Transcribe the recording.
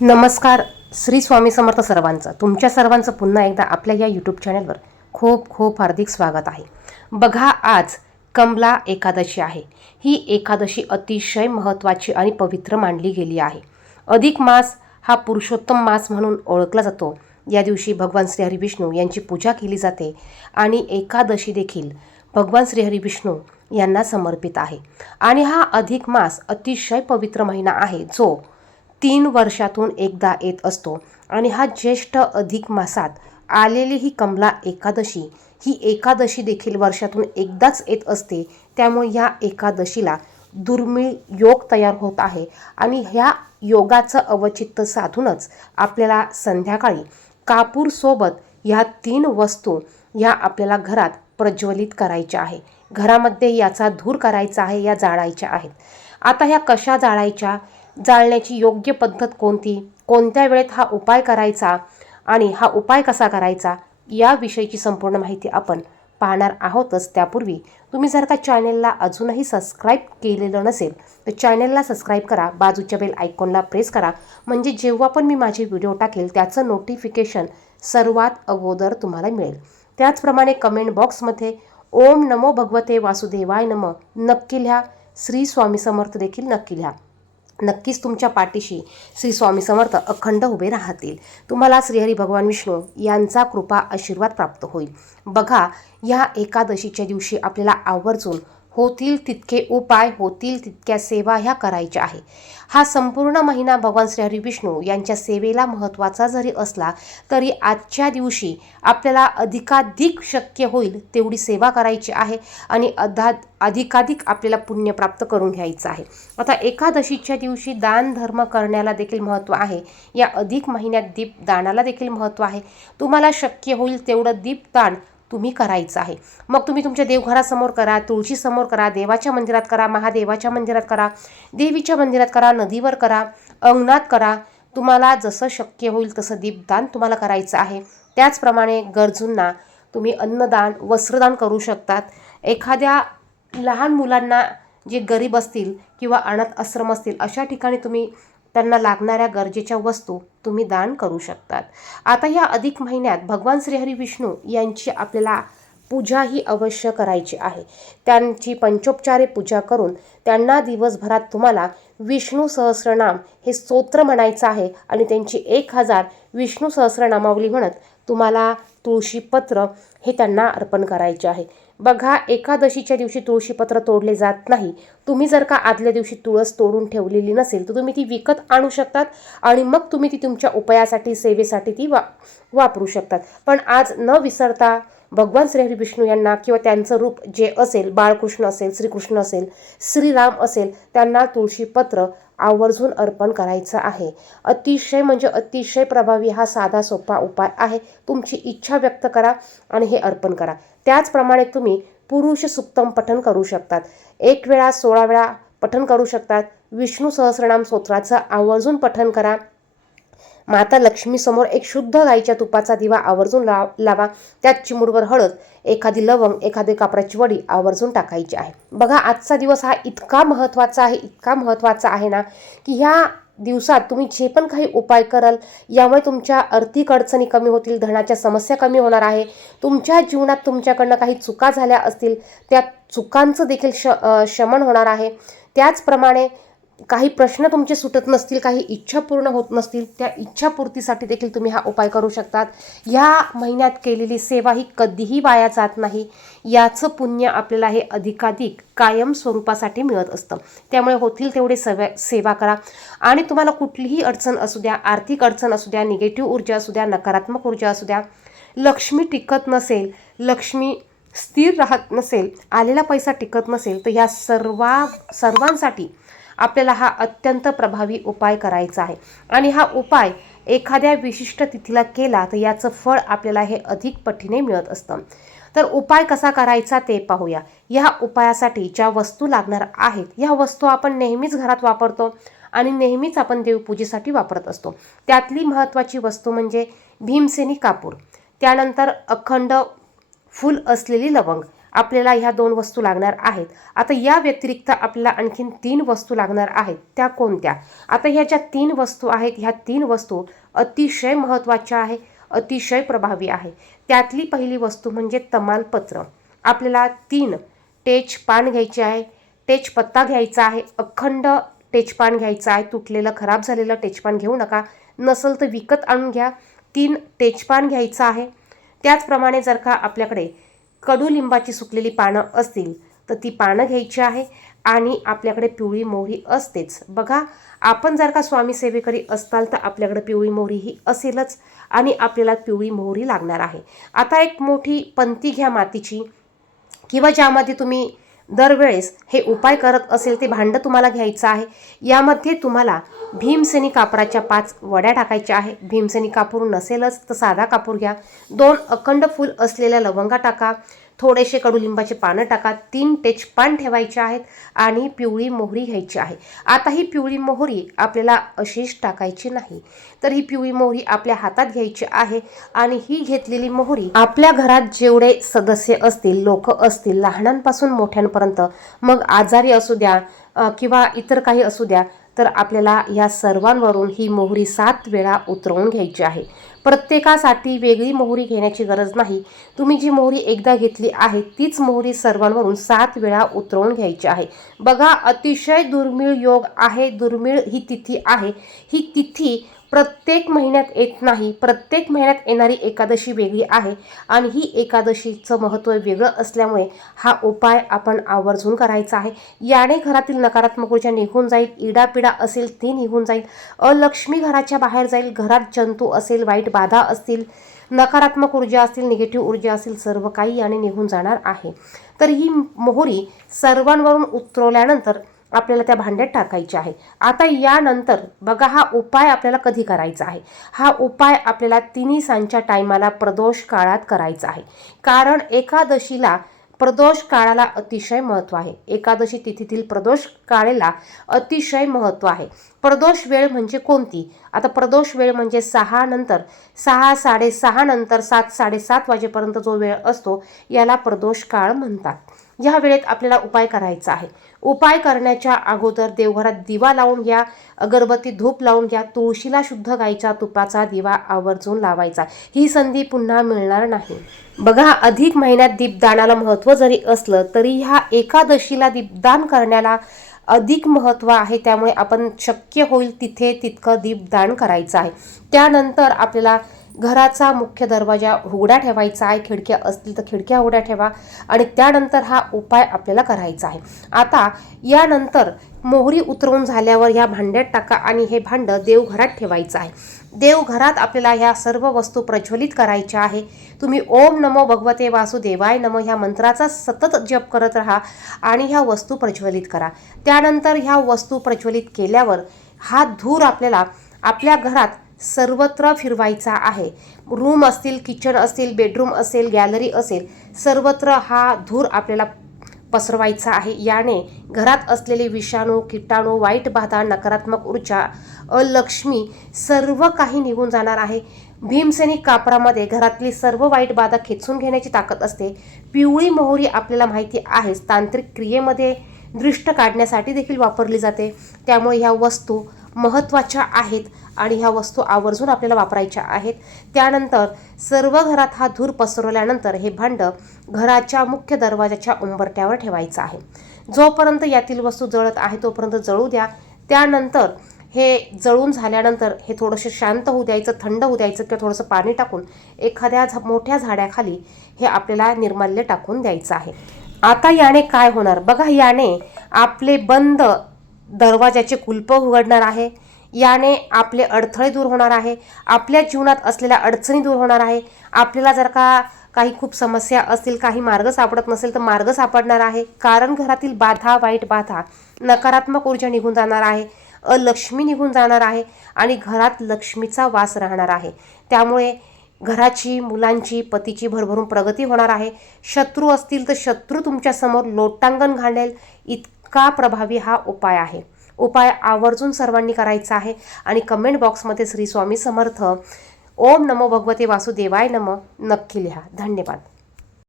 नमस्कार. श्री स्वामी समर्थ सर्वांचं, तुमच्या सर्वांचं पुन्हा एकदा आपल्या या यूट्यूब चॅनलवर खूप खूप हार्दिक स्वागत आहे. बघा, आज कमला एकादशी आहे. ही एकादशी अतिशय महत्त्वाची आणि पवित्र मानली गेली आहे. अधिक मास हा पुरुषोत्तम मास म्हणून ओळखला जातो. या दिवशी भगवान श्रीहरी विष्णू यांची पूजा केली जाते आणि एकादशी देखील भगवान श्रीहरी विष्णू यांना समर्पित आहे. आणि हा अधिक मास अतिशय पवित्र महिना आहे, जो 3 वर्षातून एकदा येत असतो. आणि हा ज्येष्ठ अधिक मासात आलेली ही कमला एकादशी, ही एकादशी देखील वर्षातून एकदाच येत असते. त्यामुळे या एकादशीला दुर्मिळ योग तयार होत आहे आणि ह्या योगाचं अवचित्त साधूनच आपल्याला संध्याकाळी कापूरसोबत ह्या 3 वस्तू या आपल्याला घरात प्रज्वलित करायच्या आहे. घरामध्ये याचा धूर करायचा आहे, या जाळायच्या आहेत. आता ह्या कशा जाळायच्या, जाळण्याची योग्य पद्धत कोणती, कोणत्या वेळेत हा उपाय करायचा आणि हा उपाय कसा करायचा, याविषयीची संपूर्ण माहिती आपण पाहणार आहोतच. त्यापूर्वी तुम्ही जर का चॅनेलला अजूनही सबस्क्राईब केलेलं नसेल तर चॅनेलला सबस्क्राईब करा, बाजूच्या बेल आयकॉनला प्रेस करा, म्हणजे जेव्हा पण मी माझे व्हिडिओ टाकेल त्याचं नोटिफिकेशन सर्वात अगोदर तुम्हाला मिळेल. त्याचप्रमाणे कमेंट बॉक्समध्ये ओम नमो भगवते वासुदेवाय नमः नक्की लिहा. श्री स्वामी समर्थ देखील नक्की लिहा. नक्कीच तुमच्या पाठीशी श्री स्वामी समर्थ अखंड उभे राहतील. तुम्हाला श्रीहरी भगवान विष्णू यांचा कृपा आशीर्वाद प्राप्त होईल. बघा, या एकादशीच्या दिवशी आपल्याला आवर्जून होतील तितके उपाय, होतील तितक्या सेवा ह्या करायच्या आहे. हा संपूर्ण महिना भगवान श्रीहरी विष्णू यांच्या सेवेला महत्त्वाचा जरी असला तरी आजच्या दिवशी आपल्याला अधिकाधिक शक्य होईल तेवढी सेवा करायची आहे आणि अधिकाधिक आपल्याला पुण्य प्राप्त करून घ्यायचं आहे. आता एकादशीच्या दिवशी दान धर्म करण्याला देखील महत्त्व आहे. या अधिक महिन्यात दीपदानाला देखील महत्त्व आहे. तुम्हाला शक्य होईल तेवढं दीपदान तुम्ही करायचं आहे. मग तुम्ही तुमच्या देवघरासमोर करा, तुळशीसमोर करा, देवाच्या मंदिरात करा, महादेवाच्या मंदिरात करा, देवीच्या मंदिरात करा, नदीवर करा, अंगणात करा. तुम्हाला जसं शक्य होईल तसं दीपदान तुम्हाला करायचं आहे. त्याचप्रमाणे गरजूंना तुम्ही अन्नदान, वस्त्रदान करू शकतात. एखाद्या लहान मुलांना जे गरीब असतील किंवा अनाथ आश्रम असतील अशा ठिकाणी तुम्ही त्यांना लागणाऱ्या गरजेच्या वस्तू तुम्ही दान करू शकतात. आता या अधिक महिन्यात भगवान श्रीहरी विष्णू यांची आपल्याला पूजा ही अवश्य करायची आहे. त्यांची पंचोपचारे पूजा करून त्यांना दिवसभरात तुम्हाला विष्णू सहस्रनाम हे स्तोत्र म्हणायचं आहे आणि त्यांची 1000 विष्णू सहस्रनामावली म्हणत तुम्हाला तुळशीपत्र हे त्यांना अर्पण करायचे आहे. बघा, एकादशीच्या दिवशी तुळशीपत्र तोडले जात नाही. तुम्ही जर का आदल्या दिवशी तुळस तोडून ठेवलेली नसेल तर तुम्ही ती विकत आणू शकतात आणि मग तुम्ही ती तुमच्या उपायासाठी, सेवेसाठी ती वापरू शकतात. पण आज न विसरता भगवान श्रीहरी विष्णू यांना किंवा त्यांचं रूप जे असेल, बाळकृष्ण असेल, श्रीकृष्ण असेल, श्रीराम असेल, त्यांना तुळशीपत्र आवर्जून अर्पण करायचं आहे. अतिशय म्हणजे अतिशय प्रभावी हा साधा सोपा उपाय आहे. तुमची इच्छा व्यक्त करा आणि हे अर्पण करा. त्याचप्रमाणे तुम्ही पुरुष सुक्तम पठण करू शकतात. 1 वेळा 16 वेळा पठण करू शकतात. विष्णू सहस्रनाम स्तोत्राचं आवर्जून पठण करा. माता लक्ष्मीसमोर एक शुद्ध गाईच्या तुपाचा दिवा आवर्जून लावा. त्यात चिमूटभर हळद, एखादी लवंग, एखादी कापराची वडी आवर्जून टाकायची आहे. बघा, आजचा दिवस हा इतका महत्त्वाचा आहे, इतका महत्त्वाचा आहे ना, की ह्या दिवसात तुम्ही जे पण काही उपाय कराल यामुळे तुमच्या आर्थिक अडचणी कमी होतील, धनाच्या समस्या कमी होणार आहे. तुमच्या जीवनात तुमच्याकडनं काही चुका झाल्या असतील त्या चुकांचं देखील शमन होणार आहे. त्याचप्रमाणे काही प्रश्न तुमचे सुटत नसतील, काही इच्छा पूर्ण होत नसतील, त्या इच्छापूर्तीसाठी देखील तुम्ही हा उपाय करू शकतात. ह्या महिन्यात केलेली सेवा ही कधीही वाया जात नाही. याचं पुण्य आपल्याला हे अधिकाधिक कायम स्वरूपासाठी मिळत असतं. त्यामुळे होतील तेवढे सेवा करा. आणि तुम्हाला कुठलीही अडचण असू द्या, आर्थिक अडचण असू द्या, निगेटिव्ह ऊर्जा असू द्या, नकारात्मक ऊर्जा असू द्या, लक्ष्मी टिकत नसेल, लक्ष्मी स्थिर राहत नसेल, आलेला पैसा टिकत नसेल, तर ह्या सर्वांसाठी आपल्याला हा अत्यंत प्रभावी उपाय करायचा आहे. आणि हा उपाय एखाद्या विशिष्ट तिथीला केला तर याचं फळ आपल्याला हे अधिक पटीने मिळत असतं. तर उपाय कसा करायचा ते पाहूया. या उपायासाठी ज्या वस्तू लागणार आहेत ह्या वस्तू आपण नेहमीच घरात वापरतो आणि नेहमीच आपण देवपूजेसाठी वापरत असतो. त्यातली महत्त्वाची वस्तू म्हणजे भीमसेनी कापूर, त्यानंतर अखंड फूल असलेली लवंग आपल्याला ह्या 2 वस्तू लागणार आहेत. आता या व्यतिरिक्त आपल्याला आणखीन 3 वस्तू लागणार आहेत. त्या कोणत्या? आता ह्या ज्या 3 वस्तू आहेत, ह्या 3 वस्तू अतिशय महत्त्वाच्या आहे, अतिशय प्रभावी आहे. त्यातली पहिली वस्तू म्हणजे तमालपत्र. आपल्याला 3 तेजपान घ्यायचे आहे, तेजपत्ता घ्यायचा आहे, अखंड तेजपान घ्यायचं आहे. तुटलेलं खराब झालेलं तेजपान घेऊ नका, नसेल तर विकत आणून घ्या. 3 तेजपान घ्यायचं आहे. त्याचप्रमाणे जर का आपल्याकडे कडुलिंबाची सुकलेली पानं असतील तर ती पानं घ्यायची आहे आणि आपल्याकडे पिवळी मोहरी असतेच. बघा, आपण जर का स्वामी सेवेकरी असताल तर आपल्याकडे पिवळी मोहरी ही असेलच आणि आपल्याला पिवळी मोहरी लागणार आहे. आता एक मोठी पंती घ्या मातीची, किंवा ज्यामध्ये तुम्ही दरवेळेस हे उपाय करत असेल ते भांडं तुम्हाला घ्यायचं आहे. यामध्ये तुम्हाला भीमसेनी कापराच्या 5 वड्या टाकायच्या आहे. भीमसेनी कापूर नसेलच तर साधा कापूर घ्या. 2 अखंड फूल असलेल्या लवंगा टाका, थोडेसे कडुलिंबाचे पानं टाका, 3 तेजपान ठेवायचे आहेत आणि पिवळी मोहरी घ्यायची आहे. आता ही पिवळी मोहरी आपल्याला अशीच टाकायची नाही, तर ही पिवळी मोहरी आपल्या हातात घ्यायची आहे आणि ही घेतलेली मोहरी आपल्या घरात जेवढे सदस्य असतील, लोक असतील, लहानांपासून मोठ्यांपर्यंत, मग आजारी असू द्या किंवा इतर काही असू द्या, तर आपल्याला या सर्वांवरून ही मोहरी 7 वेळा उतरवून घ्यायची आहे. प्रत्येकासाठी वेगळी मोहरी घेण्याची गरज नाही. तुम्ही जी मोहरी एकदा घेतली आहे तीच मोहरी सर्वांवरून 7 वेळा उतरवून घ्यायची आहे. बघा, अतिशय दुर्मिळ योग आहे, दुर्मिळ ही तिथी आहे. ही तिथी प्रत्येक महिन्यात येत नाही. प्रत्येक महिन्यात येणारी एकादशी वेगळी आहे आणि ही एकादशीचं महत्त्व वेगळं असल्यामुळे हा उपाय आपण आवर्जून करायचा आहे. याने घरातील नकारात्मक ऊर्जा निघून जाईल, इडापिडा असेल ती निघून जाईल, अलक्ष्मी घराच्या बाहेर जाईल, घरात जंतू असेल, वाईट बाधा असतील, नकारात्मक ऊर्जा असतील, निगेटिव्ह ऊर्जा असेल, सर्व काही याने निघून जाणार आहे. तर ही मोहरी सर्वांवरून उतरवल्यानंतर आपल्याला त्या भांड्यात टाकायची आहे. आता यानंतर बघा, हा उपाय आपल्याला कधी करायचा आहे? हा उपाय आपल्याला 3 सांच्या टायमाला प्रदोष काळात करायचा आहे. कारण एकादशीला प्रदोष काळाला अतिशय महत्त्व आहे. एकादशी तिथीतील प्रदोष काळेला अतिशय महत्त्व आहे. प्रदोष वेळ म्हणजे कोणती? आता प्रदोष वेळ म्हणजे 6 नंतर, 6, 6:30 नंतर 7, 7:30 वाजेपर्यंत जो वेळ असतो याला प्रदोष काळ म्हणतात. या वेळेत आपल्याला उपाय करायचा आहे. उपाय करण्याच्या अगोदर देवघरात दिवा लावून घ्या, अगरबत्ती धूप लावून घ्या, तुळशीला शुद्ध गाईच्या तुपाचा दिवा आवर्जून लावायचा. ही संधी पुन्हा मिळणार नाही. बघा, अधिक महिन्यात दीपदानाला महत्त्व जरी असलं तरी ह्या एकादशीला दीपदान करण्याला अधिक महत्त्व आहे. त्यामुळे आपण शक्य होईल तिथे तितकं दीपदान करायचं आहे. त्यानंतर आपल्याला घराचा मुख्य दरवाजा उघडा ठेवायचा आहे. खिडक्या असतील तर खिडक्या उघड्या ठेवा आणि त्यानंतर हा उपाय आपल्याला करायचा आहे. आता यानंतर मोहरी उतरवून झाल्यावर ह्या भांड्यात टाका आणि हे भांडं देवघरात ठेवायचं आहे. देवघरात आपल्याला ह्या सर्व वस्तू प्रज्वलित करायच्या आहे. तुम्ही ओम नमो भगवते वासुदेवाय नमः ह्या मंत्राचा सतत जप करत राहा आणि ह्या वस्तू प्रज्वलित करा. त्यानंतर ह्या वस्तू प्रज्वलित केल्यावर हा धूर आपल्याला आपल्या घरात सर्वत्र फिरवायचा आहे. रूम असतील, किचन असतील, बेडरूम असेल, गॅलरी असेल, सर्वत्र हा धूर आपल्याला पसरवायचा आहे. याने घरात असलेले विषाणू, कीटाणू, वाईट बाधा, नकारात्मक ऊर्जा, अलक्ष्मी सर्व काही निघून जाणार आहे. भीमसेनी कापरामध्ये घरातली सर्व वाईट बाधा खेचून घेण्याची ताकद असते. पिवळी मोहरी आपल्याला माहिती आहेच, तांत्रिक क्रियेमध्ये दृष्ट काढण्यासाठी देखील वापरली जाते. त्यामुळे ह्या वस्तू महत्त्वाच्या आहेत आणि ह्या वस्तू आवर्जून आपल्याला वापरायच्या आहेत. त्यानंतर सर्व घरात हा धूर पसरवल्यानंतर हे भांडं घराच्या मुख्य दरवाजाच्या उंबरट्यावर ठेवायचं आहे. जोपर्यंत यातील वस्तू जळत आहे तोपर्यंत जळू द्या. त्यानंतर हे जळून झाल्यानंतर हे थोडंसं शांत होऊ द्यायचं, थंड होऊ द्यायचं किंवा थोडंसं पाणी टाकून एखाद्या मोठ्या झाडाखाली हे आपल्याला निर्माल्य टाकून द्यायचं आहे. आता याने काय होणार? बघा, याने आपले बंद दरवाजाचे कुलप उघडणार आहे. याने आपले अडथळे दूर होणार आहे. आपल्या जीवनात असलेल्या अडचणी दूर होणार आहे. आपल्याला जर का काही खूप समस्या असतील, काही मार्ग सापडत नसेल तर मार्ग सापडणार आहे. कारण घरातील बाधा, वाईट बाधा, नकारात्मक ऊर्जा निघून जाणार आहे, अलक्ष्मी निघून जाणार आहे आणि घरात लक्ष्मीचा वास राहणार आहे. त्यामुळे घराची, मुलांची, पतीची भरभरून प्रगती होणार आहे. शत्रू असतील तर शत्रू तुमच्यासमोर लोटांगण घालेल, इतका प्रभावी हा उपाय आहे. उपाय आवर्जून सर्वांनी करायचा आहे आणि कमेंट बॉक्समध्ये श्री स्वामी समर्थ, ओम नमो भगवते वासुदेवाय नमः नक्की लिहा. धन्यवाद.